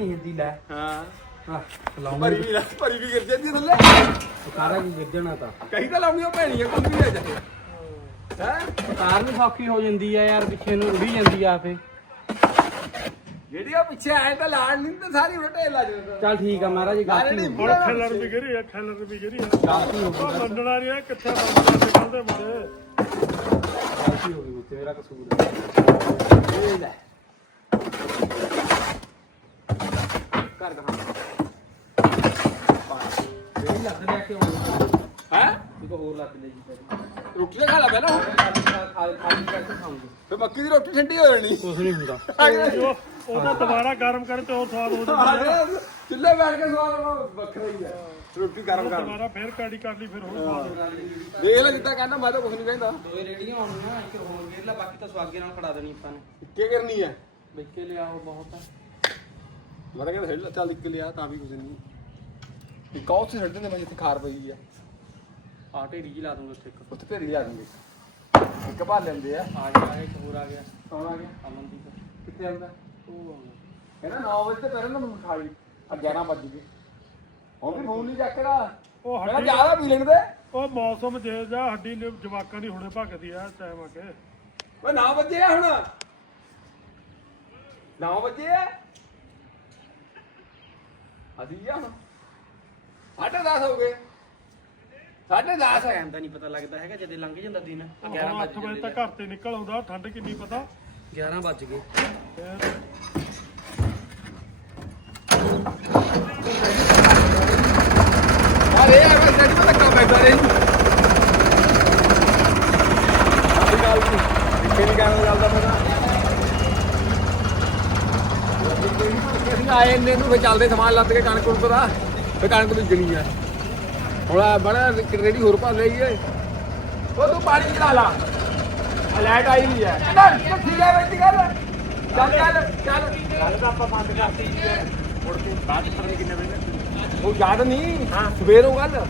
ਨਹੀਂ ਹਿੱਲਦੀ ਲੈ। ਹਾਂ। ਹਾਂ ਭਰੀ ਲਾਉਂਗੀ ਵੀ ਨਾ ਭਰੀ ਵੀ ਗਿਰ ਜਾਂਦੀ ਥੱਲੇ। ਸਾਰਾ ਕੀ ਗਿਰਜਣਾ ਤਾਂ। ਕਈ ਤਾਂ ਲਾਉਣੀਆਂ ਪੈਣੀਆਂ ਕੋਈ ਵੀ ਆ ਜਾਏ ਹੈ? ਕਾਰ ਵੀ ਸੌਖੀ ਹੋ ਜਾਂਦੀ ਆ ਯਾਰ ਪਿੱਛੇ ਨੂੰ ਉੜੀ ਜਾਂਦੀ ਆ ਫੇ ਜਿਹੜੀ ਆ ਪਿੱਛੇ ਆਏ ਤਾਂ ਲਾੜ ਨਹੀਂ ਤੇ ਸਾਰੀ ਉਲਟੇ ਲਾ ਜਾਂਦਾ। ਚੱਲ ਠੀਕ ਆ ਮਹਾਰਾਜ ਜੀ ਗਲਤੀ ਨਹੀਂ ਹੁਣ ਖੇਲਣ ਵੀ ਗਿਰੀ ਆ ਖੇਲਣ ਵੀ ਗਿਰੀ ਆ। ਗਲਤੀ ਹੋ ਗਈ। ਉਹ ਮੰਨਣਾ ਨਹੀਂ ਆ ਕਿੱਥੇ ਮੰਨਣਾ ਅੱਜ ਕੱਲ੍ਹ ਦੇ ਮੁੰਡੇ ਗਲਤੀ ਹੋ ਗਈ ਮੇਰਾ ਕਸੂਰ ਹੈ ਇਹ ਲੈ। ਕਰ ਕਹਾਂ ਜਿਹੜੀ ਲੱਗ ਲਿਆ ਕਿ ਹੁਣ ਹੈ? ਇੱਕ ਹੋਰ ਲੱਗ ਲਈ ਜੀ ਫਿਰ ਰੋਟੀ ਤਾਂ ਖਾ ਲਾ ਪਹਿਲਾਂ। ਖਾਲੀ ਖਾਲੀ ਕਰਕੇ ਖਾਉਂਗੇ ਫੇ ਮੱਕੀ ਦੀ ਰੋਟੀ ਠੰਡੀ ਹੋ ਜਾਣੀ। ਕੁਝ ਨਹੀਂ ਹੁੰਦਾ। ਉਹ ਉਹਦਾ ਦੁਬਾਰਾ ਗਰਮ ਕਰੇ ਤੇ ਉਹ ਸਵਾਦ ਹੋ ਜਾਂਦਾ। ਚੁੱਲ੍ਹੇ ਬੈਠ ਕੇ ਸਵਾਲ ਵੱਖਰਾ ਹੀ ਹੈ ਰੋਟੀ ਗਰਮ ਕਰ ਦੁਬਾਰਾ ਫੇਰ ਕਾੜੀ ਕਰ ਲਈ ਫਿਰ ਹੁਣ ਸਵਾਦ ਹੋ। ਦੇਖ ਲੈ ਜਿੱਦਾਂ ਕਹਿੰਦਾ ਮੈਂ ਤਾਂ ਕੁਝ ਨਹੀਂ ਕਹਿੰਦਾ। ਦੋਏ ਰੇੜੀਆਂ ਆਉਣੀਆਂ ਇੱਕ ਹੋਰ ਗੇਰ ਲੈ ਬਾਕੀ ਤਾਂ ਸਵਾਗੇ ਨਾਲ ਖੜਾ ਦੇਣੀ ਆਪਾਂ ਨੇ। ਕੀ ਕਰਨੀ ਹੈ ਵਿੱਕੇ ਲਿਆਓ ਬਹੁਤ ਆ। ਮੈਂ ਤਾਂ ਕਹਿੰਦਾ ਚੱਲ ਇੱਕ ਲਿਆ ਤਾਂ ਵੀ ਕੁਝ ਨਹੀਂ। ਇੱਕ ਆਉ ਛੱਡ ਦਿੰਦੇ ਮੈਂ ਜਿੱਥੇ ਖਾਰ ਪਈ ਆ। ਆ ਢੇਰੀ ਜੀ ਲਾ ਦੂੰਗਾ ਉੱਥੇ ਇੱਕ। ਉੱਥੇ ਢੇਰੀ ਲਿਆ ਦੂੰਗੇ। ਇੱਕ ਭਾ ਲੈਂਦੇ ਆ। ਆ ਗਿਆ ਇੱਕ ਹੋਰ ਆ ਗਿਆ। ਕੌਣ ਆ ਗਿਆ? ਅਮਨਦੀਪ। ਕਿੱਥੇ ਆਉਂਦਾ? ਉਹ ਆਉਂਦਾ। ਕਹਿੰਦਾ 9 ਵਜੇ ਤੇ ਪਹਿਲਾਂ ਨਾ ਮੈਨੂੰ ਖਾ ਲਈ ਆ 11 ਵੱਜ ਗਏ। ਹੁਣ ਵੀ ਫੋਨ ਨਹੀਂ ਚੱਕਦਾ। ਉਹ ਕਹਿੰਦਾ ਹੱਡੀ ਜ਼ਿਆਦਾ ਪੀ ਲੈਣ ਦੇ ਉਹ ਮੌਸਮ ਜੇ ਜਾ ਹੱਡੀ ਨੇ ਜਵਾਕਾਂ ਦੀ ਹੁਣੇ ਭੱਗਦੀ ਆ ਟਾਈਮ ਆ ਕੇ। ਓਏ 9 ਵਜੇ ਆ ਹੁਣ। 9 ਵਜੇ ਆ। ਅਸੀਂ ਆ ਹੁਣ ਸਾਢੇ 10 ਹੋ ਗਏ। ਸਾਢੇ 10 ਹੈ ਟਾਈਮ ਦਾ ਨਹੀਂ ਪਤਾ ਲੱਗਦਾ ਹੈਗਾ ਜਦੋਂ ਲੰਘ ਜਾਂਦਾ ਦਿਨ 11 ਹੁਣ ਵੱਜ 8 ਵਜੇ ਜਾਂਦੇ ਤੱਕ ਘਰ ਤੇ ਨਿਕਲ ਆਉਂਦਾ ਠੰਡ ਕਿੰਨੀ ਪਤਾ? 11 ਵੱਜ ਗਏ। ਫੇਰ ਅਰੇ ਇਹ ਮੈਂ ਸੱਚ ਪਤਾ ਕੰਮ ਬੈਠਾ ਰੇ ਕੋਈ ਗੱਲ ਨਹੀਂ ਇੱਥੇ ਨਹੀਂ ਕਹਿਣ ਗੱਲ ਦਾ ਪਤਾ ਅਸੀਂ ਆਏ ਨੇ ਨੂੰ ਫੇ ਚੱਲਦੇ ਸਮਾਨ ਲੱਦ ਕੇ ਕਣਕ ਉੱਪਰ ਆ ਫੇ ਕਣਕ ਬੀਜਣੀ ਆ। ਹੁਣ ਆ ਬੜਾ ਰੇੜੀ ਹੋਰ ਭਰ ਲਈ ਏ। ਉਹ ਤੂੰ ਪਾਣੀ ਚਲਾ ਲਾ ਆ ਲਾਈਟ ਆਈ ਨਹੀਂ ਹੈ ਚੱਲ ਠੀਕ ਹੈ ਗੱਲ ਚੱਲ ਚੱਲ ਚੱਲ। ਗੱਲ ਤਾਂ ਆਪਾਂ ਬੰਦ ਕਰਤੀ ਮੁੜ ਕੇ ਬਾਅਦ ਪਤਾ ਨੀ ਕਿੰਨੇ ਵਜੇ ਉਹ ਯਾਦ ਨਹੀਂ ਸਵੇਰੋਂ ਗੱਲ।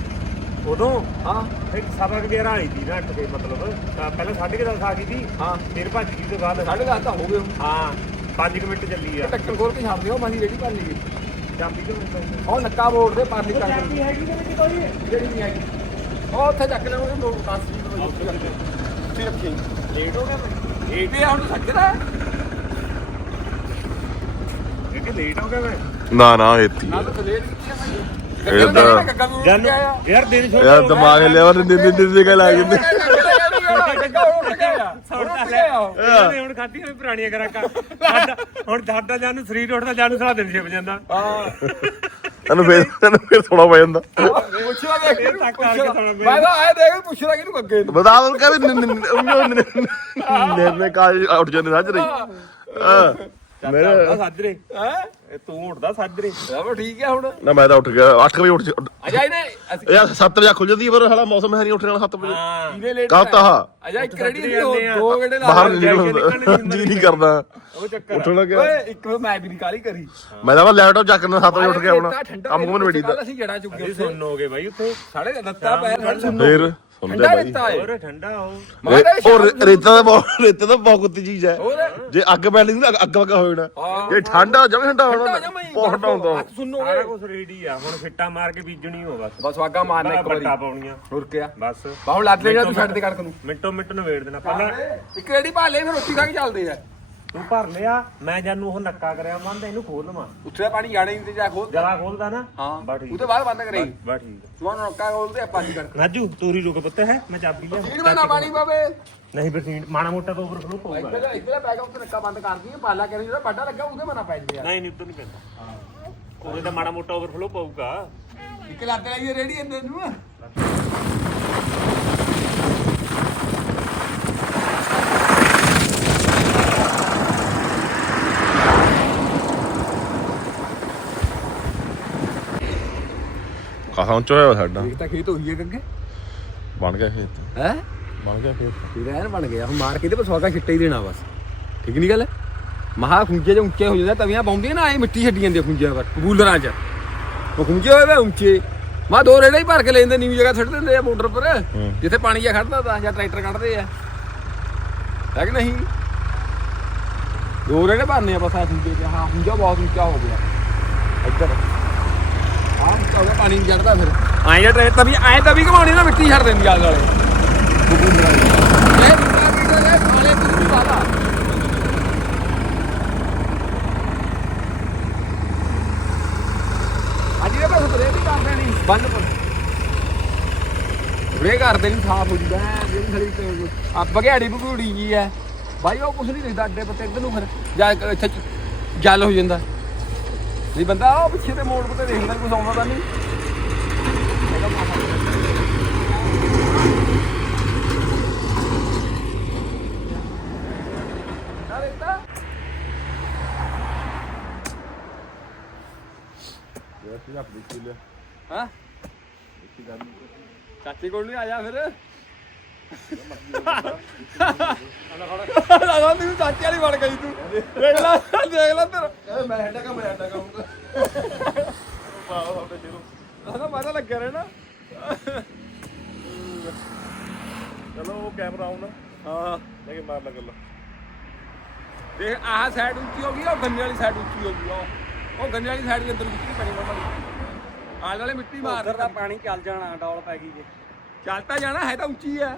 ਉਦੋਂ? ਹਾਂ। ਇੱਕ ਸਵਾ ਦੇਰ ਆਈ ਸੀ ਨਾ ਅੱਠ ਕੇ ਮਤਲਬ। ਤਾਂ ਪਹਿਲਾਂ ਸਾਢੇ ਕੁ ਦਸ ਆ ਗਈ ਸੀ। ਹਾਂ। ਫਿਰ ਭੱਜ ਗਈ ਤੋਂ ਬਾਅਦ। ਸਾਢੇ ਦਸ ਤਾਂ ਹੋ ਗਏ ਹਾਂ। 5 ਮਿੰਟ ਚੱਲੀ ਆ। ਟੱਕਰ ਖੋਲ ਕੇ ਛੱਡ ਦਿਓ ਮੈਂ ਰੇੜੀ ਭਰ ਲਈ ਚਾਬੀ ਤੇ ਮਿੰਟ ਉਹ ਨੱਕਾ ਬੋਰਡ ਦੇ ਪਾਸੇ ਕਰ ਚਾਬੀ ਹੈਗੀ ਤੇ ਵਿੱਚ ਕੋਈ ਜਿਹੜੀ ਨਹੀਂ ਹੈਗੀ। ਉਹ ਉੱਥੇ ਚੱਕ ਲੈਣਗੇ ਲੋਕ ਕਾਸ ਜੀ ਉੱਥੇ ਰੱਖੀ ਲੇਟ ਹੋ ਗਿਆ ਮੈਂ ਇਹ ਵੀ ਹੁਣ ਸੱਜਦਾ ਇਹ ਕਿ ਲੇਟ ਹੋ ਗਿਆ ਮੈਂ ਨਾ ਨਾ ਇੱਥੇ ਨਾ ਤਾਂ ਲੇਟ ਕੀਤੀ ਆ ਇਹ ਤਾਂ- ਯਾਰ ਦਿਨ ਛੋਟਾ ਯਾਰ ਦਿਮਾਗ ਲਿਆ ਨਿੰਦ ਨਿੰਦ ਨਿੰਦ ਕੇ ਲੱਗ ਜਾਂਦੇ ਗੱਗਾ ਉੱਠ ਗਿਆ ਸੌਂਦਾ ਉੱਠ ਲੈ ਗਿਆ ਇਹਨਾਂ ਨੇ ਹੁਣ ਖਾਧੀ ਹੋਈ ਪੁਰਾਣੀਆਂ ਕਰਾਕਾਂ ਸਾਡਾ ਹੁਣ ਸਾਡਾ ਜਾਨੂ ਸਰੀਰ ਉੱਠਦਾ ਜਾਨੂ ਸਾਰਾ ਦਿਨ ਛਿਪ ਜਾਂਦਾ ਹਾਂ ਤੈਨੂੰ ਫੇਰ ਤੈਨੂੰ ਫੇਰ ਥੋੜਾ ਪੈ ਜਾਂਦਾ ਪੁੱਛਿਆ ਦੇਖ ਇਹ ਤੱਕ ਕਰਕੇ ਥੋੜਾ ਮੈਂ ਤਾਂ ਆਇਆ ਦੇਖ ਪੁੱਛਦਾ ਕਿਹਨੂੰ ਅੱਗੇ ਨੂੰ ਬਤਾ ਦੋ ਕਿ ਨਿਰਨੇ ਕਾਲ ਉੱਠ ਜਾਂਦੇ ਸੱਜ ਰਹੀ ਹਾਂ ਮੇਰੇ ਸਾਜਰੇ। ਹੈ? ਤੂੰ ਉੱਠਦਾ ਸਾਜਰੇ। ਚਲੋ ਠੀਕ ਹੈ ਹੁਣ। ਨਾ ਮੈਂ ਤਾਂ ਉੱਠ ਗਿਆ। 8 ਵਜੇ ਉੱਠ ਅਜਾ ਇਹਨੇ। ਅਸੀਂ ਯਾਰ 7 ਵਜੇ ਖੁੱਲ ਜਾਂਦੀ ਹੈ ਪਰ ਹਾਲਾ ਮੌਸਮ ਹੈ ਨਹੀਂ ਉੱਠਣ ਵਾਲਾ 7 ਵਜੇ। ਹਾਂ। ਇਹਨੇ ਲੇਟ ਕੱਲ ਤਾਂ ਆਹ। ਅਜਾ ਇੱਕ ਰੇੜੀ ਦੀ ਦੋ ਲਾ ਬਾਹਰ ਲਏ। ਜੀ ਨਹੀਂ ਕਰਦਾ। ਉਹ ਚੱਕਰ ਉੱਠਣ ਲੱਗਿਆ। ਓਏ ਇੱਕ ਮੈਂ ਵੀ ਨਿਕਾਲੀ ਕਰੀ। ਮੈਂ ਤਾਂ ਲੈਪਟਾਪ ਚੱਕ ਕਰਨਾ 7 ਵਜੇ ਉੱਠ ਕੇ ਆਉਣਾ। ਕੰਮ ਕੋਮਨ ਵੇੜੀ ਦਾ ਅਸੀਂ ਜੜਾ ਚੁੱਕੇ ਅਸੀਂ ਹੋ ਗਏ ਬਾਈ ਉੱਥੇ। ਸਾਡੇ ਲੱਤਾਂ ਪੈਰ ਸਾਡੇ ਸੁਣੋ ਫੇਰ ਠੰਡਾ ਬਾਈ। ਦਿੱਤਾ ਹੈ ਹੋਰ ਠੰਡਾ ਹੋ ਮੈਂ ਤਾਂ ਇਹ- ਉਹ ਰੇ- ਰੇਤਾ ਦਾ ਬਹੁਤ ਰੇਤਾ ਦਾ ਬਹੁਤ ਕੁੱਤੀ ਚੀਜ਼ ਹੈ। ਹੋਰ? ਜੇ ਅੱਗ ਪੈਣੀ ਨਾ ਅੱਗ ਵਗਾ ਹੋ ਜਾਣਾ। ਜੇ ਠੰਡਾ ਜਮੇ ਠੰਡਾ ਠੰਡਾ ਹੋਣਾ ਜਮਾ ਹੀ ਬਹੁਤ ਠੰਡਾ ਹੁੰਦਾ। ਹੱਥ ਸੁਣੋਗੇ ਸਾਰਾ ਕੁਝ ਰੈਡੀ ਆ। ਹੁਣ ਫਿੱਟਾ ਮਾਰ ਕੇ ਬੀਜਣੀ ਹੋ ਬਸ। ਬਸ ਵਾਗਾ ਮਾਰਨਾ ਇੱਕ ਵਾਰੀ। ਬੱਟਾ ਪਾਉਣੀਆਂ। ਹੋਰ ਕਿਆ? ਬਸ। ਬਾਹੂ ਲੱਦ ਲੈ ਜਾ ਤੂੰ ਛੱਡ ਦੇ ਕਣਕ ਨੂੰ। ਮਿੰਟੋ ਮਿੰਟ ਨਵੇੜ ਦੇਣਾ। ਪਹਿਲਾਂ ਇੱਕ ਰੇੜੀ ਪਾ ਲੈ ਫਿਰ ਰੋਟੀ ਖਾ ਕੇ ਚੱਲਦੇ ਆ। ਤੂੰ ਭਰ ਲਿਆ ਮੈਂ ਜਾਨੂੰ ਉਹ ਨੱਕਾ ਕਰਿਆ ਮੰਨਦਾ ਇਹਨੂੰ ਖੋਲ ਲਵਾਂ। ਉੱਥੇ ਦਾ ਪਾਣੀ ਜਾਣਾ ਹੀ ਨਹੀਂ ਤੇ ਜਾ ਖੋਲ। ਜਲਾ ਖੋਲਦਾ ਨਾ। ਹਾਂ ਬਸ ਠੀਕ। ਉਹਦੇ ਬਾਅਦ ਬੰਦ ਕਰੀ। ਬਸ ਠੀਕ। ਤੂੰ ਉਹਨੂੰ ਨੱਕਾ ਖੋਲਦੇ ਆਪਾਂ ਜੀ ਕਣਕ ਰਾਜੂ ਤੋਰੀ ਰੁਕ ਪੁੱਤ ਹੈ ਮੈਂ ਚਾਬੀ ਲਿਆ ਸੀੜ ਨਾ ਪਾਣੀ ਪਾਵੇ। ਨਹੀਂ ਬਰਸੀਨ ਮਾਣਾ ਮੋਟਾ ਤਾਂ ਓਵਰਫਲੋ ਪਊਗਾ। ਇੱਧਰ ਇੱਧਰ ਬੈਗ ਉੱਤੇ ਨੱਕਾ ਬੰਦ ਕਰਦੀ ਪਾਲਾ ਕਰੀ ਜਿਹੜਾ ਬਾਡਾ ਲੱਗਾ ਉਹਦੇ ਮਨਾ ਪੈ ਜਵੇ ਨਹੀਂ ਨਹੀਂ ਉੱਧਰ ਨਹੀਂ ਪੈਂਦਾ। ਉਹਦੇ ਤਾਂ ਮਾੜਾ ਮੋਟਾ ਓਵਰਫਲੋ ਪਊਗਾ। ਇੱਕ ਲੱਤ ਲਾਈਏ ਰੇੜੀ ਇੰਨੇ ਨੂੰ। ਹੋਇਆ ਸਾਡਾ। ਤਾਂ ਖੇਤ ਹੋਈ ਹੈ ਗੱਗੇ ਬਣ ਗਿਆ ਖੇਤ। ਹੈ? ਬਣ ਗਿਆ ਖੇਤ। ਐਨ ਬਣ ਗਿਆ। ਹੁਣ ਮਾਰ ਕੇ ਤੇ ਬਸਵਾਗਾ ਛਿੱਟਾ ਹੀ ਦੇਣਾ ਬਸ। ਠੀਕ ਨਹੀਂ ਗੱਲ? ਮਹਾ ਖੁੰਝੇ ਜੇ ਉੱਚੇ ਹੋ ਜਾਂਦੇ ਤਵੀਆਂ ਪਾਉਂਦੀਆਂ ਨਾ ਐ ਮਿੱਟੀ ਛੱਡੀ ਜਾਂਦੀ ਖੁੰਝਿਆਂ ਪਰ ਕਬੂਲਰਾਂ 'ਚ। ਉਹ ਖੁੰਝੇ ਹੋਏ ਵੇ ਉੱਚੇ। ਮਾ ਦੋ ਰੇੜੇ ਹੀ ਭਰ ਕੇ ਲੈ ਜਾਂਦੇ ਨੀਵੀਂ ਜਗ੍ਹਾ ਛੱਡ ਦਿੰਦੇ ਆ ਮੋਟਰ ਪਰ ਜਿੱਥੇ ਪਾਣੀ ਆ ਖੜਦਾ ਤਾਂ ਜਾਂ ਟਰੈਕਟਰ ਕੱਢਦੇ ਆ। ਹੈ ਕਿ ਨਹੀਂ? ਦੋ ਰੇੜੇ ਭਰਨੇ ਆ ਬਸ ਆ ਖੁੰਝੇ 'ਚ। ਹਾਂ ਖੁੰਝਾ ਬਹੁਤ ਉੱਚਾ ਹੋ ਗਿਆ। ਇੱਧਰ। ਆਹ ਚੌੜਾ ਪਾਣੀ ਨਹੀਂ ਚੜਦਾ ਫਿਰ ਐਂ ਜਾਂ ਟ੍ਰੇਨ ਤਵੀ ਐਂ ਤਵੀ ਘਮਾਉਣੀ ਨਾ ਮਿੱਟੀ ਛੱਡ ਦਿੰਦੀ ਆਲੇ ਵਾਲੇ। ਇਹ ਹੈ ਵੀ ਅੱਜ ਇਹ ਬਸ ਵੀ ਕਰ ਦੇਣੀ। ਬੰਦ ਪਰ ਕਰਦੇ ਨਹੀਂ ਸਾਫ਼ ਹੋ ਜੂਗਾ। ਜਿਹੜੀ ਥੜੀ ਆ ਬਗਿਆੜੀ ਬਗੂੜੀ ਜੀ ਐ ਬਾਈ ਉਹ ਕੁਛ ਨਹੀਂ ਦਿਖਦਾ ਅੱਡੇ ਪੱਤੇ ਇੱਧਰ ਨੂੰ ਫਿਰ ਜਾਂ ਇੱਥੇ ਜਲ ਹੋ ਜਾਂਦਾ। ਨਹੀਂ ਬੰਦਾ ਉਹ ਪਿੱਛੇ ਤੇ ਮੋੜ ਤੇ ਦੇਖਦਾ ਕੁਝ ਆਉਂਦਾ ਤਾਂ ਨਹੀਂ। ਇਹਦਾ ਮਾਮਾ ਨਾ ਦੇਖਦਾ ਹਾਂ? ਚਾਚੇ ਕੋਲ ਨਹੀਂ ਆਇਆ ਫਿਰ? ਲਾਲਾ ਤੂੰ ਚਾਚੇ ਵਾਲੀ ਬਣ ਗਈ ਤੂੰ ਦੇਖ ਲੈ ਦੇਖ ਲੈ ਤੇਰਾ ਮੈਂ ਹੈਡਾ ਕੰਮ ਹੈਡਾ ਕੰਮ ਉਹਦਾ ਪਤਾ ਲੱਗਿਆ ਰਹਿਣਾ ਚਲੋ ਉਹ ਕੈਮਰਾ ਆਉਣਾ ਹਾਂ ਲੈ ਕੇ ਮਾਰ ਲਾ ਦੇਖ ਆਹ ਸਾਈਡ ਉੱਚੀ ਹੋ ਗਈ ਉਹ ਗੰਨੇ ਵਾਲੀ ਸਾਈਡ ਉੱਚੀ ਹੋ ਗਈ ਉਹ ਉਹ ਗੰਨੇ ਵਾਲੀ ਸਾਈਡ ਵੀ ਅੰਦਰ ਮਿੱਟੀ ਪੈਣੀ ਮਾਮਾ ਆਲੇ ਵਾਲੇ ਮਿੱਟੀ ਮਾਰ ਉਧਰ ਦਾ ਪਾਣੀ ਚੱਲ ਜਾਣਾ ਡੌਲ ਪੈ ਗਈ ਜੇ ਚੱਲਤਾ ਜਾਣਾ ਹੈ ਤਾਂ ਉੱਚੀ ਆ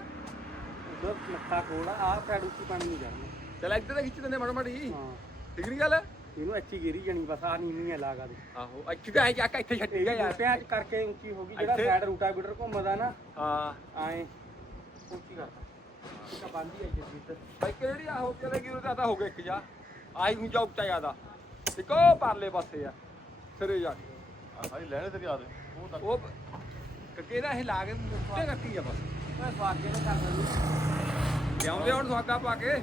ਉਧਰ ਲੱਖਾ ਕੋਲ ਆ ਆਹ ਸਾਈਡ ਉੱਚੀ ਪਾਣੀ ਨਹੀਂ ਜਾਣਾ। ਚੱਲ ਇੱਧਰ ਤਾਂ ਖਿੱਚ ਦਿੰਦੇ ਮਾੜਾ ਮਾੜੀ। ਹਾਂ। ਠੀਕ ਨਹੀਂ ਗੱਲ? ਇਹਨੂੰ ਇੱਥੇ ਗੇਰੀ ਜਾਣੀ ਬਸ ਆ ਨੀਵੀਂ ਲਾਗਾ ਦੇ। ਆਹੋ ਇੱਥੇ ਤਾਂ ਐ ਚੱਕ ਇੱਥੇ ਛੱਡੀ ਗਿਆ ਯਾਰ। ਯਾਰ ਪਿਆਜ ਕਰਕੇ ਉੱਚੀ ਹੋ ਗਈ ਜਿਹੜਾ ਇੱਥੇ- ਸਾਈਡ ਰੂਟਾਵੀਟਰ ਘੁੰਮਦਾ ਨਾ। ਹਾਂ। ਆਏ। ਉੱਚੀ ਕਰਦਾ ਇੱਕ ਬੰਦੀ ਆਈ ਜਿੱਦੀ ਤੇ ਬਾਈ ਕਿਹੜੀ ਆ ਹੋ ਕੇ ਗਿਰੂ ਤਾਂ ਹੋ ਗਿਆ ਇੱਕ ਜਾ ਆਈ ਨੂੰ ਉੱਚਾ ਜ਼ਿਆਦਾ। ਇੱਕ ਉਹ ਪਰਲੇ ਪਾਸੇ ਆ ਸਿਰੇ ਜਾ ਕੇ। ਆ ਭਾਈ ਲੈਣੇ ਤੇਰੀ ਆ ਦੇ। ਉਹ ਤਾਂ ਉਹ ਕੱਕੇ ਦਾ ਇਹ ਲਾ ਕੇ ਉੱਤੇ ਕੱਟੀ ਆ ਬਸ। ਲਿਆਉਂਦੇ ਹੁਣ ਸਵਾਗਾ ਪਾ ਕੇ?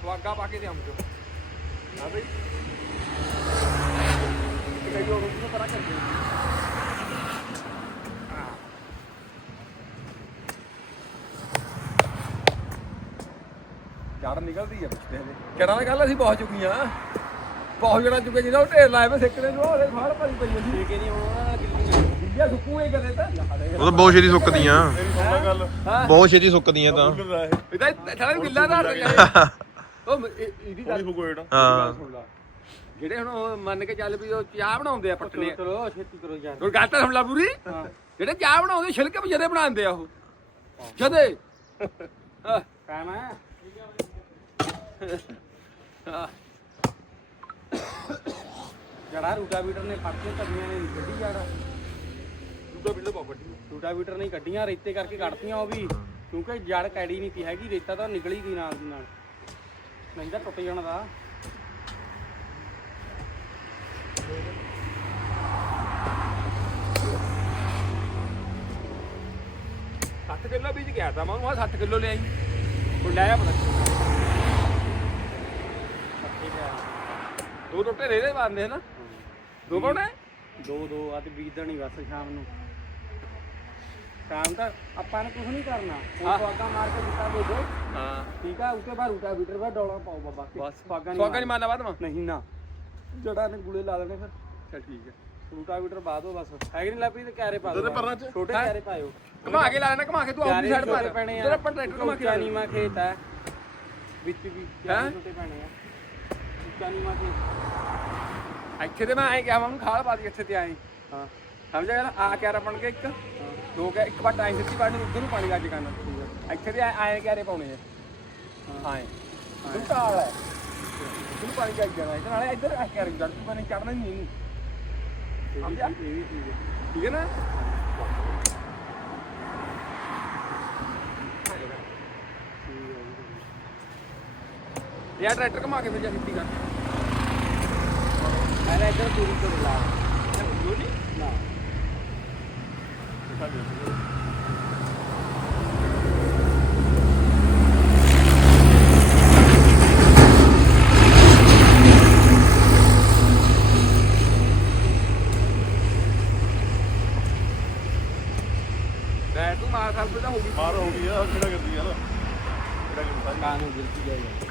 ਸਵਾਗਾ ਪਾ ਕੇ ਹਾਂ ਬਈ। ਨੂੰ ਜੜ ਨਿਕਲਦੀ ਆ ਪਿੱਛੇ ਦੇ ਕਿਹੜਾ ਗੱਲ ਅਸੀਂ ਬਹੁਤ ਚੁੱਕੀਆਂ ਬਹੁਤ ਜਣਾ ਚੁੱਕੇ ਜਿਹਨਾਂ ਉਹ ਢੇਰ ਲਾਏ ਵੇ ਸਿੱਕਦੇ ਨੂੰ ਉਹਦੇ ਫਾੜ ਭਰੀ ਪਈ ਸੀ ਠੀਕ ਨਹੀਂ ਹੁਣ ਉਹਨਾਂ ਨਾਲ ਸੁੱਕੂਏ ਕਦੇ ਤਾਂ। ਉਹ ਤਾਂ ਬਹੁਤ ਛੇਤੀ ਸੁੱਕਦੀਆਂ। ਗੱਲ ਬਹੁਤ ਛੇਤੀ ਸੁੱਕਦੀਆਂ ਤਾਂ। ਇਹ। ਇਹਦਾ ਗਿੱਲਾ ਉਹ ਇਹ- ਇਹਦੀ ਗੱਲ ਹਾਂ ਸੁਣ ਲਾ। ਜਿਹੜੇ ਹੁਣ ਉਹ ਮੰਨ ਕੇ ਚੱਲ ਵੀ ਉਹ ਚਾਹ ਬਣਾਉਂਦੇ ਆ ਪੱਟਨੇ। ਚਲੋ ਚਲੋ ਛੇਤੀ ਕਰੋ ਯਾਰ ਕੋਈ ਗੱਲ ਤਾਂ ਸੁਣ ਲਾ ਪੂਰੀ। ਹਾਂ। ਜਿਹੜੇ ਚਾਹ ਬਣਾਉਂਦੇ ਛਿਲਕੇ ਵੀ ਜਦੇ ਬਣਾਉਂਦੇ ਆ ਉਹ। ਜਦੇ। ਹਾਂ। ਕਾਇਮ ਹੈ। ਹਾਂ। ਜੜਾ ਰੂਟਾਵੀਟਰ ਨੇ ਫੜ ਕੇ ਤਵੀਆਂ ਨੇ ਕੱਢੀ ਜੜ ਦੂਜਾ ਬਿੱਲ ਬਹੁਤ ਵੱਡੀ ਰੂਟਾਵੀਟਰ ਨੇ ਕੱਢੀਆਂ ਰੇਤੇ ਕਰਕੇ ਕੱਢਤੀਆਂ ਉਹ ਵੀ। ਕਿਉਂਕਿ ਜੜ ਕੈੜੀ ਨਹੀਂ ਤੀ ਹੈਗੀ ਰੇਤਾ ਤਾਂ ਨਿਕਲੀ ਗਈ ਨਾਲ ਦੀ ਨਾਲ। ਨਹੀਂ ਤਾਂ ਟੁੱਟ ਜਾਣਾ ਦਾ ਸੱਤ ਕਿਲੋ ਬੀਜ ਗਿਆ ਤਾਂ ਮੈਂ ਉਹਨੂੰ 7 ਕਿਲੋ ਲਿਆਈ। ਕੋਈ ਲਾਇਆ ਪਤਾ। ਦੋ ਟੋਟੇ ਰੇ ਦੇ ਬੰਦੇ ਨਾ ਦੋ ਪਾਉਣੇ ਦੋ ਦੋ ਆ ਤੇ ਬੀਜ ਦੇਣੀ ਬਸ ਸ਼ਾਮ ਨੂੰ। ਸ਼ਾਮ ਤੱਕ ਆਪਾਂ ਨੇ ਕੁਝ ਨਹੀਂ ਕਰਨਾ। ਹਾਂ। ਉਹ ਸਵਾਗਾ ਮਾਰ ਕੇ ਦਿੱਤਾ ਦੇ ਦੋ ਹਾਂ। ਠੀਕ ਆ ਉੱਤੇ ਬਾਅਦ ਰੂਟਾਵੀਟਰ ਬਾਅਦ ਡੋਲਾ ਪਾਓ ਬਾਬਾ ਬਸ। ਸਵਾਗਾ ਸਵਾਗਾ ਨਹੀਂ ਮਾਰਨਾ। ਬਾਦ ਮਾ? ਨਹੀਂ ਨਾ। ਜੜਾ ਨੇ ਗੁਲੇ ਲਾ ਦੇਣੇ ਫਿਰ। ਚਲ ਠੀਕ ਹੈ। ਰੂਟਾਵੀਟਰ ਬਾਦੋ ਬਸ। ਹੈਗੇ ਨਹੀਂ ਲੱਭੀ ਤੇ ਕੈਰੇ ਪਾ ਦੋ? ਛੋਟੇ ਹੈਂ? ਕੈਰੇ ਪਾਇਓ। ਘਮਾ ਕੇ ਲਾਣਾ ਘਮਾ ਕੇ ਤੂੰ ਆਪਣੀ ਸਾਈਡ ਪਾ ਪੈਣੇ ਆ। ਤੇਰਾ ਆਪਾਂ ਟਰੈਕਟਰ ਘਮਾ ਕੇ ਉੱਚਾ ਲਾਣੀ ਨੀਵਾਂ ਖੇਤ ਹੈ ਵਿੱਚ ਵੀ ਹੈਂ? ਛੋਟੇ ਪੈਣੇ ਆ। ਉੱਚਾ ਨੀਵਾਂ ਖੇਤ। ਇੱਥੇ ਤੇ ਮੈਂ ਐਂ ਕਿਹਾ ਮੈਂ ਉਹਨੂੰ ਖਾਲ ਪਾ ਦੀ ਇੱਥੇ ਤੇ ਆਏ। ਹਾਂ। ਸਮਝ ਗਿਆ ਨਾ? ਆ ਕਿਆਰਾ ਬਣ ਕੇ ਇੱਕ। ਦੋ ਕਿ ਇੱਕ ਵਾਰ ਟਾਈਮ ਸਿੱਧੀ ਪਾਣੀ ਉੱਧਰ ਨੂੰ ਪਾਣੀ ਲੱਗ ਕਰਨਾ ਇੱਥੇ ਤੇ ਐਂ- ਐਂ ਕਿਆਰੇ ਪਾਉਣੇ ਆ। ਆਏ ਤੂੰ ਕਾਲ ਹੈ ਤੂੰ ਪਾਣੀ ਚੱਕ ਜਾਣਾ। ਇਹਦੇ ਨਾਲ ਇੱਧਰ ਆ ਕਿਆਰੇ ਜੜ ਤੂੰ ਪਾਣੀ ਚੜਨਾ ਨਹੀਂ। ਵੀ ਸਮਝਿਆ? ਵੀ ਠੀਕ ਹੈ। ਨਾ? ਯਾਰ ਟਰੈਕਟਰ ਘਮਾ ਕੇ ਫਿਰ ਜਾ ਸਿੱਧੀ ਕਰ ਮੈਂ ਇੱਧਰ ਪੂਰੀ ਕਰ ਲਾ ਨਾ ਬੈਠ ਤੂੰ ਮਾਰ ਸਾਲ ਦਾ ਹੋ ਗਈ ਮਾਰ ਹੋ ਗਈ ਆ ਕਿਹੜਾ ਕਰਦੀ ਆ ਨਾ ਕਿਹੜਾ ਕਰਦਾ ਕਾਂ ਨੂੰ ਗਿਲਤੀ ਜਾਏਗਾ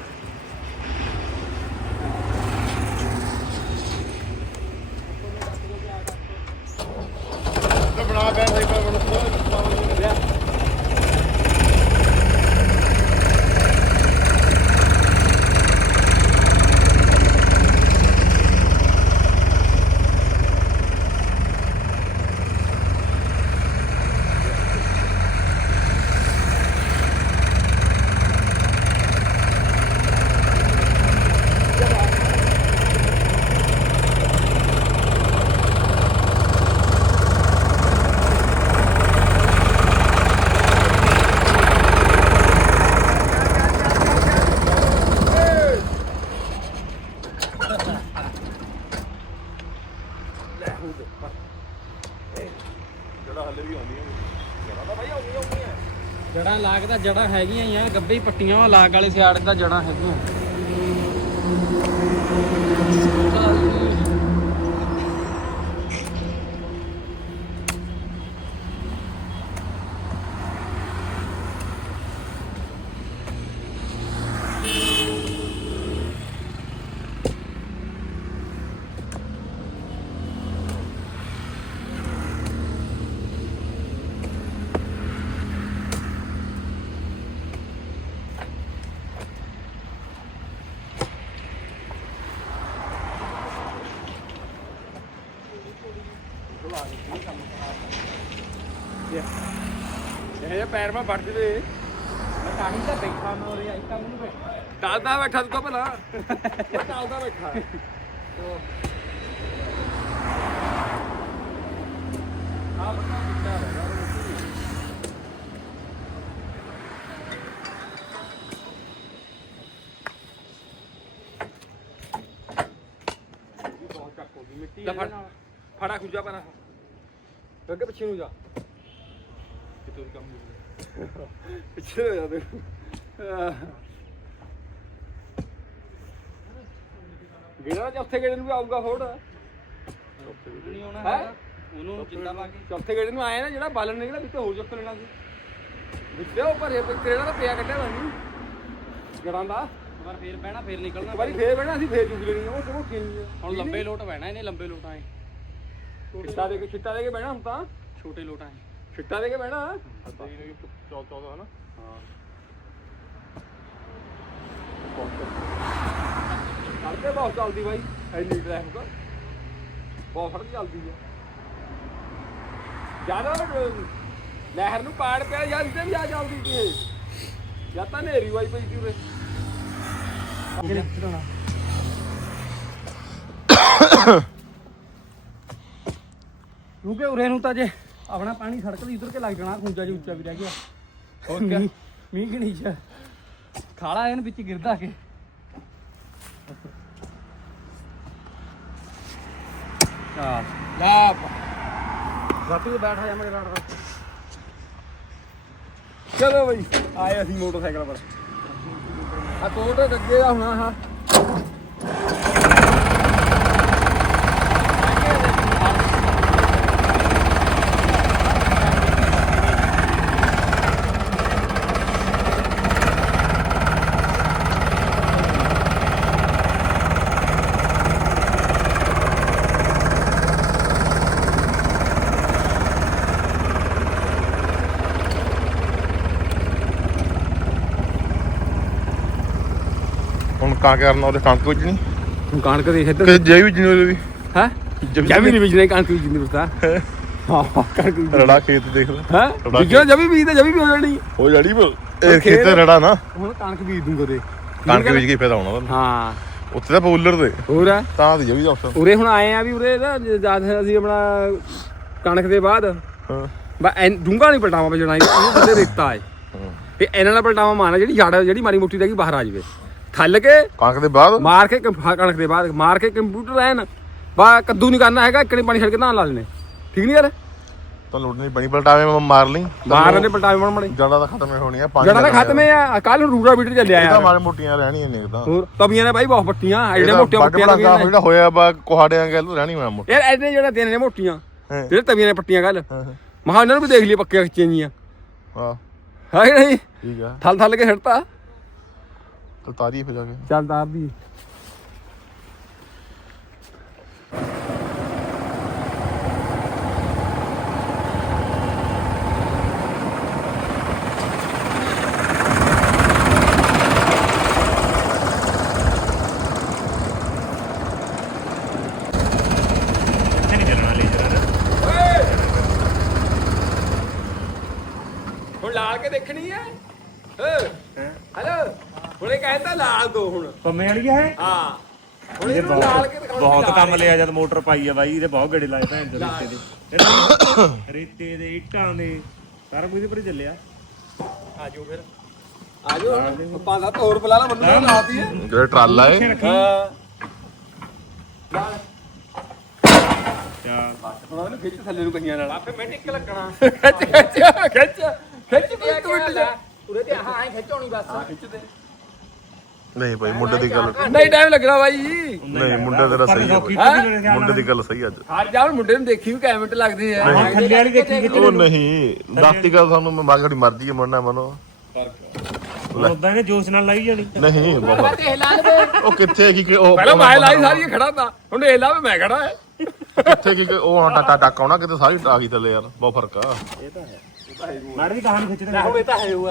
ਤੇ ਬਣਾ ਕੇ ਸਹੀ ਪਰ ਬਣਾ ਜਿਹੜਾ ਹੱਲੇ ਵੀ ਆਉਂਦੀ ਹੈ ਜਿਹੜਾ ਤਾਂ ਭਾਈ ਆਉਂਦੀ ਆਉਂਦੀ ਹੈ ਜੜਾਂ ਹੈਗੀਆਂ ਹੀ ਆ ਗੱਬੇ ਪੱਟੀਆਂ ਲਾਗ ਵਾਲੇ ਸਿਆੜ ਦਾ ਜੜਾਂ ਹੈਗੀਆਂ। ਇਹ ਪੈਰ ਮਾ ਵੱਢ ਜਵੇ ਮੈਂ ਤਾਂ ਹੀ ਤਾਂ ਬੈਠਾ ਮੈਂ ਉਰੇ ਆਈ ਕੰਮ ਨੂੰ ਬੈਠਾ। ਟਾਲਦਾ ਬੈਠਾ ਤੂੰ ਭਲਾ। ਟਾਲਦਾ ਬੈਠਾ ਆ ਬਤਾ ਕਿੱਦਾਂ ਹੋਗਾ ਬਹੁਤ ਚੱਕ ਹੋ ਗਈ ਮਿੱਟੀ ਲੈ ਲੈ ਫੜ। ਫੜ ਫੜਾ ਖੁੱਜਾ ਪਰਾਂ ਅੱਗੇ ਪਿੱਛੇ ਨੂੰ ਜਾ। ਕਿਤੋਂ ਕੰਮ ਨਹੀਂ ਪਿੱਛੇ ਹੋ ਜਾ ਦੇ ਗੇੜਾ ਚੌਥੇ ਗੇੜੇ ਨੂੰ ਵੀ ਆਊਗਾ ਫੋੜ ਨਹੀਂ ਆਉਣਾ ਹੈਂ? ਹੈਗਾ। ਉਹਨੂੰ ਜਿੰਦਾ ਪਾ ਕੇ ਚੌਥੇ ਗੇੜੇ ਨੂੰ ਆਇਆ ਨਾ ਜਿਹੜਾ ਬਾਲਣ ਨਿਕਲਿਆ ਵਿੱਚ ਹੋਰ ਚੁੱਕ ਲੈਣਾ ਸੀ ਵਿੱਚ ਉਹ ਭਰੇ ਪਏ ਕਿਹੜਾ ਤਾਂ ਪਿਆ ਕੱਢਿਆ ਮੈਨੂੰ ਜੜਾਂ ਦਾ ਪਰ ਫੇਰ ਬਹਿਣਾ ਫੇਰ ਨਿਕਲਣਾ ਇੱਕ ਵਾਰੀ ਫੇਰ ਬਹਿਣਾ ਅਸੀਂ ਫੇਰ ਚੁੱਕ ਲੈਣੀ ਉਹ ਕਿਉਂ ਕੀ ਹੁਣ ਲੰਬੇ ਲੋਟ ਬਹਿਣਾ ਇਹਨੇ ਲੰਬੇ ਲੋਟਾਂ ਐ ਛਿੱਟਾ ਦੇ ਕੇ ਛਿੱਟਾ ਦੇ ਕੇ ਬਹਿਣਾ ਹੁਣ ਤਾਂ ਛੋਟੇ ਲੋਟਾਂ ਐ ਛਿੱਟਾ ਦੇ ਕੇ ਬਹਿਣਾ। ਹਨਾ ਸੜਕੇ ਬਹੁਤ ਚੱਲਦੀ ਬਾਈ ਐਨੀ ਟ੍ਰੈਫਿਕ ਬਹੁਤ ਸੜਕ ਚੱਲਦੀ ਆ। ਜ਼ਿਆਦਾ ਲਹਿਰ ਨੂੰ ਪਾੜ ਪਿਆ ਯਾਰ ਇੱਥੇ ਵੀ ਆ ਚੱਲਦੀ ਸੀ ਇਹ। ਜਾਂ ਤਾਂ ਨੇਰੀ ਵਾਈ ਪਈ ਸੀ ਉਰੇ। ਕਿਉਂਕਿ ਉਰੇ ਨੂੰ ਤਾਂ ਜੇ। ਆਪਣਾ ਪਾਣੀ ਸੜਕ ਦੀ ਉਧਰ ਕੇ ਲੱਗ ਜਾਣਾ ਖੁੰਜਾ ਜੀ ਉੱਚਾ ਵੀ ਰਹਿ ਗਿਆ। ਹੋਰ ਕੀ ਮੀਂਹ ਕਿ ਨਹੀਂ ਚ ਖਾਲਾ ਇਹਨ ਵਿੱਚ ਗਿਰਦਾ ਕੇ। ਲਾ ਬੈਠਾ ਜਾ ਮੇਰੇ ਨਾਲ ਚਲੋ ਬਈ। ਆਏ ਅਸੀਂ ਮੋਟਰਸਾਈਕਲ ਪਰ। ਆ ਕੋਟ ਅੱਗੇ ਆ ਹੁਣ ਆਹ। ਹੁਣ ਕਾਂ ਕਰਨਾ ਉਹਦੇ ਕਣਕ ਬੀਜਣੀ ਹੁਣ ਕਣਕ ਦੇਖ ਇੱਧਰ। ਕਿ ਜੇ ਬੀਜਣੀ ਉਹਦੇ ਵੀ। ਹੈ? ਜਮੀ ਨਹੀਂ ਬੀਜਣੇ ਕਣਕ ਬੀਜਣੀ ਹਾਂ? ਕਣਕ ਬੀਜਣੀ ਰੜਾ ਖੇਤ ਦੇਖ ਲੈ। ਹੈ? ਥੋੜ੍ਹਾ ਬੀਜਣਾ ਜਮੀ ਬੀਜਦੇ ਜਮੀ ਵੀ ਹੋ ਜਾਣੀ ਹੋ ਜਾੜੀ ਇਹ ਖੇਤ- ਖੇਤ ਤੇ ਰੜਾ ਨਾ। ਹੁਣ ਕਣਕ ਬੀਜ ਦੂੰਗਾ ਤੇ ਕਣਕ ਬੀਜ ਕੇ ਫਾਇਦਾ ਹੋਣਾ ਉਹਦਾ ਹਾਂ। ਉੱਥੇ ਤਾਂ ਪੂਲਰ ਦੇ। ਹੋਰ? ਆ ਤਾਂ ਦੀ ਜਵੀ ਆਪਸ਼ਨ ਉਰੇ ਹੁਣ ਆਏ ਆ ਵੀ ਉਰੇ ਨਾ ਜਦ ਅਸੀਂ ਆਪਣਾ ਕਣਕ ਦੇ ਬਾਅਦ ਹਾਂ। ਬਾ ਡੂੰਗਾ ਨਹੀਂ ਪਲਟਾਵਾ ਵਜਣਾ ਇਹ ਥੱਲੇ ਰੇਤਾ ਏ ਤੇ ਇਹਨਾਂ ਨਾਲ ਪਲਟਾਵਾ ਮਾਰਨਾ ਜਿਹੜੀ ਜੜ ਜਿਹੜੀ ਮਾਰੀ ਮੋਟੀ ਰਹਿ ਗਈ ਬਾਹਰ ਆ ਜਾਵੇ। ਥੱਲ ਕੇ ਕਣਕ ਦੇ ਬਾਅਦ? ਮਾਰ ਕੇ ਕਣਕ ਦੇ ਬਾਅਦ ਮਾਰ ਕੇ ਕੰਪਿਊਟਰ ਐਨ ਬਾ ਕੱਦੂ ਨਹੀਂ ਕਰਨਾ ਹੈਗਾ ਇੱਕਣੇ ਪਾਣੀ ਛੱਡ ਕੇ ਨਹਾਉਣ ਲਾ ਲੈਣੇ ਠੀਕ ਨਹੀਂ ਯਾਰ ਤਾਂ ਲੋੜ ਨਹੀਂ ਬਣੀ ਪਲਟਾਵੇਂ ਮੈਂ ਮਾਰ ਲਈ। ਮਾਰ ਨੇ ਪਲਟਾਵੇ ਮਣ ਮੜੇ ਜੜਾ ਤਾਂ ਖਤਮ ਹੋਣੀ ਆ ਪਾਣੀ ਜੜਾ ਤਾਂ ਖਤਮ ਹੈ ਆ ਕੱਲ ਨੂੰ ਰੂੜਾ ਬੀਟਰ ਚੱਲਿਆ ਇਹ ਤਾਂ ਯਾਰ। ਮਾਰੇ ਮੋਟੀਆਂ ਰਹਿਣੀਆਂ ਨੇ ਤਾਂ। ਹੋਰ ਤਵੀਆਂ ਨੇ ਬਾਈ ਬਹੁਤ ਪੱਟੀਆਂ ਐਡੇ ਪੱਟੀਆਂ ਭੜਾਂਗਾ ਤਵੀਆਂ ਨੇ। ਜਿਹੜਾ ਹੋਇਆ ਬਾ ਕੋਹਾੜਿਆਂ ਗੱਲ ਰਹਿਣੀ ਮੈਂ ਮੋਟੀ। ਯਾਰ ਐਡੇ ਜਿਹੜਾ ਦਿਨ ਨੇ ਮੋਟੀਆਂ ਹਾਂ। ਜਿਹੜੇ ਤਵੀਆਂ ਨੇ ਪੱਟੀਆਂ ਕੱਲ। ਮਹਾ ਇਹਨਾਂ ਨੂੰ ਵੀ ਦੇਖ ਲਈ ਪੱਕੀਆਂ ਖਿੱਚੀਆਂ ਜੀਆਂ ਹਾਂ। ਹੈ ਕਿ ਨਹੀਂ? ਠੀਕ ਆ। ਥਲ ਥਲ ਕੇ ਛੱਡਤਾ ਤਾਂ ਤਾਰੀਫ ਹੋ ਕੇ ਚੱਲ ਤਾਰ ਦੀ ਹੁਣ ਲਾਲ ਕੇ ਦੇਖਣੀ ਹੈ ਹੈਲੋ ਹੁਣ ਇਹ ਕਹਿੰਦਾ ਲਾਲ ਦੋ ਹੁਣ। ਪੰਮੇ ਵਾਲੀ ਹੈ ਹਾਂ। ਹੁਣ ਇਹਦੇ ਇਹਨੂੰ ਲਾਲ ਕੇ ਬਹੁਤ ਦਿਖਾਉਣੀ ਬਹੁਤ ਕੰਮ। ਲਿਆ ਜਦ ਮੋਟਰ ਪਾਈ ਆ ਬਾਈ ਇਹਦੇ ਬਹੁਤ ਗੇੜੇ ਲਾਏ ਭੈਣ ਦੇ ਰੇਤੇ ਦੇ। ਰੇਤੇ ਦੇ ਇੱਟਾਂ ਦੇ ਸਾਰਾ ਕੁਝ ਇਹਦੇ ਪਰ ਹੀ ਚੱਲਿਆ। ਆਜੋ ਫਿਰ। ਆਜੋ ਪੰਜ ਸੱਤ ਹੋਰ ਬੁਲਾ ਲਾ ਮੈਨੂੰ ਲਾਤੀ ਹੈ ਜਿਹੜਾ ਟਰਾਲਾ ਏ ਹਾਂ। ਹਾਂ ਹੁਣ ਉਹਨੂੰ ਖਿੱਚ ਥੱਲੇ ਨੂੰ ਕਹੀਆਂ ਨਾਲ। ਆਪੇ ਮੈਂ ਟਿੱਕ ਲੱਗਣਾ। ਖਿੱਚ ਖਿੱਚ ਖਿੱਚ। ਖਿੱਚ ਵੀ ਤੂੰ ਉੱਡ ਜਾ। ਉਰੇ ਤੇ ਆਹ ਐ ਖਿੱਚੋਣੀ ਬਸ। ਖਿੱਚ ਦੇ। ਨਹੀਂ ਭਾਈ ਮੁੰਡੇ ਦੀ ਗੱਲ ਨਹੀਂ ਟਾਈਮ ਲੱਗਣਾ ਬਾਈ ਨਹੀਂ ਮੁੰਡਾ ਤੇਰਾ ਸਹੀ ਹੈ ਭਾਈ। ਮੁੰਡੇ ਦੀ ਗੱਲ ਸਹੀ ਅੱਜ। ਹਟ ਜਾ ਹੁਣ ਮੁੰਡੇ ਨੂੰ ਦੇਖੀ ਵੀ ਕਿੰਨੇ ਮਿੰਟ ਲੱਗਦੇ ਆ। ਥੱਲੇ ਵਾਲੀ ਦੇਖੀ ਕਿਤੇ ਉਹ ਨਹੀਂ ਦਾਤੀ ਗੱਲ ਤੁਹਾਨੂੰ ਮੈਂ ਮਾਗੜੀ ਮਰਜ਼ੀ ਹੈ ਮਰਨਾ ਮਨੋ। ਉਦਾਂ ਇਹਨੇ ਜੋਸ਼ ਨਾਲ ਲਾਈ ਜਾਣੀ। ਨਹੀਂ ਬਹੁਤ। ਦੇਖ ਲਾ ਲਵੇ ਉਹ ਕਿੱਥੇ ਕੀ ਕਿ ਉਹ ਪਹਿਲਾਂ ਮੈਂ ਲਾਈ ਸਾਰੀ ਖੜਾ ਤਾ। ਹੁਣ ਇਹ ਲਾ ਵੀ ਮੈਂ ਖੜਾ ਹੈ। ਕਿੱਥੇ ਕੀ ਕਿ ਉਹ ਟਾਟਾ ਟੱਕ ਆਉਣਾ ਕਿਤੇ ਸਾਰੀ ਗਈ ਥੱਲੇ ਯਾਰ ਬਹੁਤ ਫ਼ਰਕ ਆ। ਮਾੜੀ ਦੀ ਕਹਾਣੀ ਖਿੱਚਦੇ ਹੁਣ ਇਹ ਤਾਂ ਹੈ ਉਹ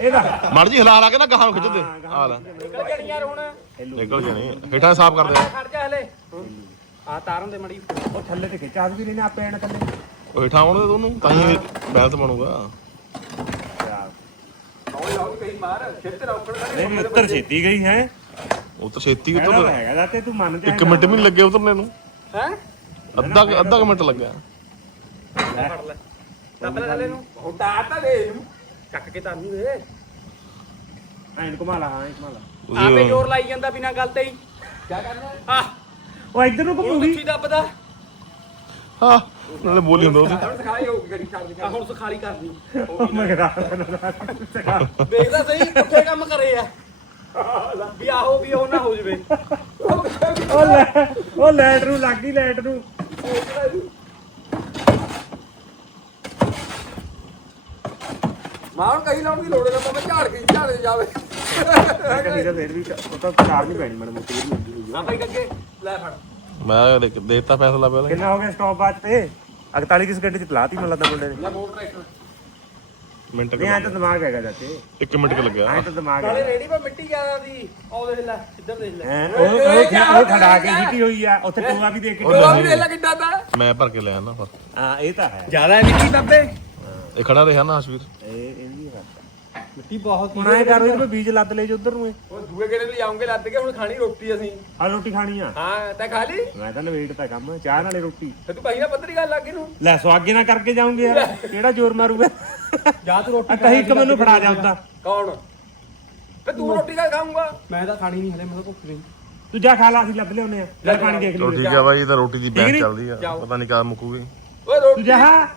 ਇਹਦਾ। ਮਰਜ਼ੀ ਹਿਲਾ ਲਾ ਕੇ ਨਾ ਗਾਹਾਂ ਨੂੰ ਖਿੱਚਦੇ ਆ ਲੈ। ਨਿਕਲ ਜਾਣੀ ਯਾਰ ਹੁਣ ਨਿਕਲ ਜਾਣੀ ਹੇਠਾਂ ਸਾਫ਼ ਕਰਦੇ ਆ ਖੜ ਜਾ ਹਲੇ। ਆ ਤਾਰਨ ਦੇ ਮੜੀ। ਉਹ ਥੱਲੇ ਤੇ ਖਿੱਚ ਆਦ ਵੀ ਲੈਨੇ ਆਪੇ ਆਣ ਥੱਲੇ। ਉਹ ਹੇਠਾਂ ਆਉਣ ਦੇ ਦੋਨੂੰ ਤਾਂ ਹੀ ਬੈਲੈਂਸ ਬਣੂਗਾ। ਹੌਲੀ ਹੌਲੀ ਕਹੀ ਮਾਰ ਖਿੱਚ ਰੌਕਣ ਦਾ ਨਹੀਂ ਉੱਤਰ ਛੇਤੀ ਗਈ ਹੈ। ਉਹ ਤਾਂ ਛੇਤੀ ਉਤਰ ਹੈਗਾ ਦਾ ਤੇ ਤੂੰ ਮੰਨ ਜਾ ਇੱਕ ਮਿੰਟ ਵੀ ਨਹੀਂ ਲੱਗੇ ਉਤਰਨੇ ਨੂੰ। ਹੈ? ਅੱਧਾ ਅੱਧਾ ਮਿੰਟ ਲੱਗਿਆ। ਤਾਂ ਪਹਿਲਾਂ ਹਲੇ ਨੂੰ। ਤਾਂ ਤਾਂ ਦੇ ਇਹਨੂੰ। ਚੱਕ ਕੇ ਤਾਂ ਨਹੀਂ ਵੇ ਐਂ ਘੁਮਾ ਲਾ ਹਾਂ ਐਂ ਘੁਮਾ ਲਾ। ਆਪੇ ਜ਼ੋਰ ਲਾਈ ਜਾਂਦਾ ਬਿਨਾਂ ਗੱਲ ਤੇ ਹੀ। ਕਿਆ ਕਰਨਾ? ਆ ਉਹ ਇੱਧਰ ਨੂੰ ਹੁਣ ਘੁੰਮੂਗੀ ਉੱਚੀ ਦੱਬਦਾ ਹਾਂ ਨਾਲੇ ਬੋਲੀ ਹੁੰਦਾ ਉਹਦੀ। ਹੁਣ ਸਿਖਾਈ ਹੋਊਗੀ ਗੱਡੀ ਛੱਡ ਦੇ ਆ ਹੁਣ ਸੁਖਾਲੀ ਕਰਦੀ ਮੈਂ ਕਹਦਾ ਦੇਖਦਾ ਸਹੀ ਕਿੱਥੇ ਕੰਮ ਕਰੇ ਆ। ਵੀ ਆਹੋ ਵੀ ਉਹ ਨਾ ਹੋ ਜਵੇ। ਉਹ ਲੈ ਉਹ ਲੈਟ ਨੂੰ ਲੱਗ ਗਈ ਲੈਟ ਨੂੰ। ਮਾਂ ਹੁਣ ਕਹੀ ਲਾਉਣ ਦੀ ਲੋੜ ਨਾ ਪਵੇ ਝਾੜ ਕੇ ਝਾੜ ਜਾਵੇ। ਕਦੀ ਤਾਂ ਫੇਰ ਵੀ ਉਹ ਤਾਂ ਕਾਰ ਨਹੀਂ ਪੈਣੀ ਮੈਨੂੰ ਮੁੱਕੀ ਨਹੀਂ ਹੁੰਦੀ ਹੋਈ ਆ ਭਾਈ ਗੱਗੇ ਲੈ ਫੜ। ਮੈਂ ਦੇ- ਦੇਤਾ ਫੈਸਲਾ ਪਹਿਲਾਂ ਹੀ। ਕਿੰਨਾ ਹੋ ਗਿਆ ਸਟਾਪ ਬਾਅਦ ਤੇ? 41 ਕਿਸ ਗੱਡੀ ਚ ਚਲਾਤੀ ਮੈਨੂੰ ਲੱਗਦਾ ਮੁੰਡੇ ਨੇ। ਲੈ ਮੋਟਰ ਟਰੈਕਟਰ ਮਿੰਟ ਨਹੀਂ ਐਂ ਤਾਂ ਦਿਮਾਗ ਹੈਗਾ ਜਾਤੇ ਇੱਕ ਮਿੰਟ ਕੁ ਲੱਗਿਆ। ਐਂ ਤਾਂ ਦਿਮਾਗ ਨਾਲੇ ਹੈਗਾ। ਰੇੜੀ 'ਤੇ ਮਿੱਟੀ ਜ਼ਿਆਦਾ ਦੀ ਉਹ ਦੇਖ ਲੈ ਇੱਧਰ ਦੇਖ ਲੈ। ਐਂ ਉਹ ਉਹ ਉਹ ਖੜਾ ਕੇ ਸਿੱਟੀ ਹੋਈ ਆ। ਉੱਥੇ ਟੋਆ ਵੀ ਦੇ ਕੇ ਉਹ ਵੀ ਦੇਖ ਲੈ ਕਿੱਡਾ ਤਾਂ। ਮੈਂ ਭਰ ਕੇ ਲਿਆ ਨਾ ਫਿਰ ਹਾਂ ਇਹ ਤਾਂ ਹੈ। ਜ਼ਿਆਦਾ ਹੈ ਮਿੱਟੀ ਇਹ ਖੜਾ ਰਿਹਾ ਨਾ ਹਸਵੀਰ ਇਹ ਇਹ ਵੀ ਹੈ ਮਿੱਟੀ ਬਹੁਤ ਹੁਣ ਐਂ ਕਰ ਉਹ ਬੀਜ ਲੱਦ ਲੈ ਜੇ ਉਧਰ ਨੂੰ ਇਹ। ਉਹ ਦੂਏ ਕਿਹੜੇ ਲਈ ਆਉਂਗੇ ਲੱਦ ਕੇ ਹੁਣ ਖਾਣੀ ਰੋਟੀ ਅਸੀਂ। ਆ ਰੋਟੀ ਖਾਣੀ ਆ? ਹਾਂ ਤਾਂ ਖਾ ਲਈ। ਮੈਂ ਤਾਂ ਨਵੇੜ ਤਾਂ ਕੰਮ ਚਾਹ ਨਾਲੇ ਰੋਟੀ। ਤੇ ਤੂੰ ਭਾਈ ਨਾਲ ਪੱਧਰੀ ਗੱਲ ਲੱਗ ਗਈ ਨੂੰ। ਲੈ ਸਵਾਗੇ ਨਾ ਕਰਕੇ ਜਾਉਂਗੇ ਯਾਰ। ਕਿਹੜਾ ਜ਼ੋਰ ਮਾਰੂਗਾ? ਜਾ ਤੂੰ ਰੋਟੀ ਆ ਕਹੀ ਇੱਕ ਮੈਨੂੰ ਫੜਾ ਜਾ ਉਦਾਂ। ਕੌਣ? ਤੇ ਤੂੰ ਰੋਟੀ ਕਾ ਖਾਊਂਗਾ। ਮੈਂ ਤਾਂ ਖਾਣੀ ਨਹੀਂ ਹਲੇ ਮੈਨੂੰ ਭੁੱਖ ਨਹੀਂ। ਤੂੰ ਜਾ ਖਾ ਲਾ ਅਸੀਂ ਲੱਭ ਲਿਆਉਨੇ ਆ। ਲੈ ਪਾਣੀ ਦੇਖ ਚਲੋ ਲਈ ਠੀਕ ਆ ਬਾਈ? ਇਹ ਤਾਂ ਰੋਟੀ ਦੀ ਬੈਂਕ ਨੀ? ਚੱਲਦੀ ਆ। ਪਤਾ ਨਹੀਂ ਕਦ ਮੁੱਕੂਗੀ। ਓਏ ਰੋਟੀ ਤੂੰ ਜਾ।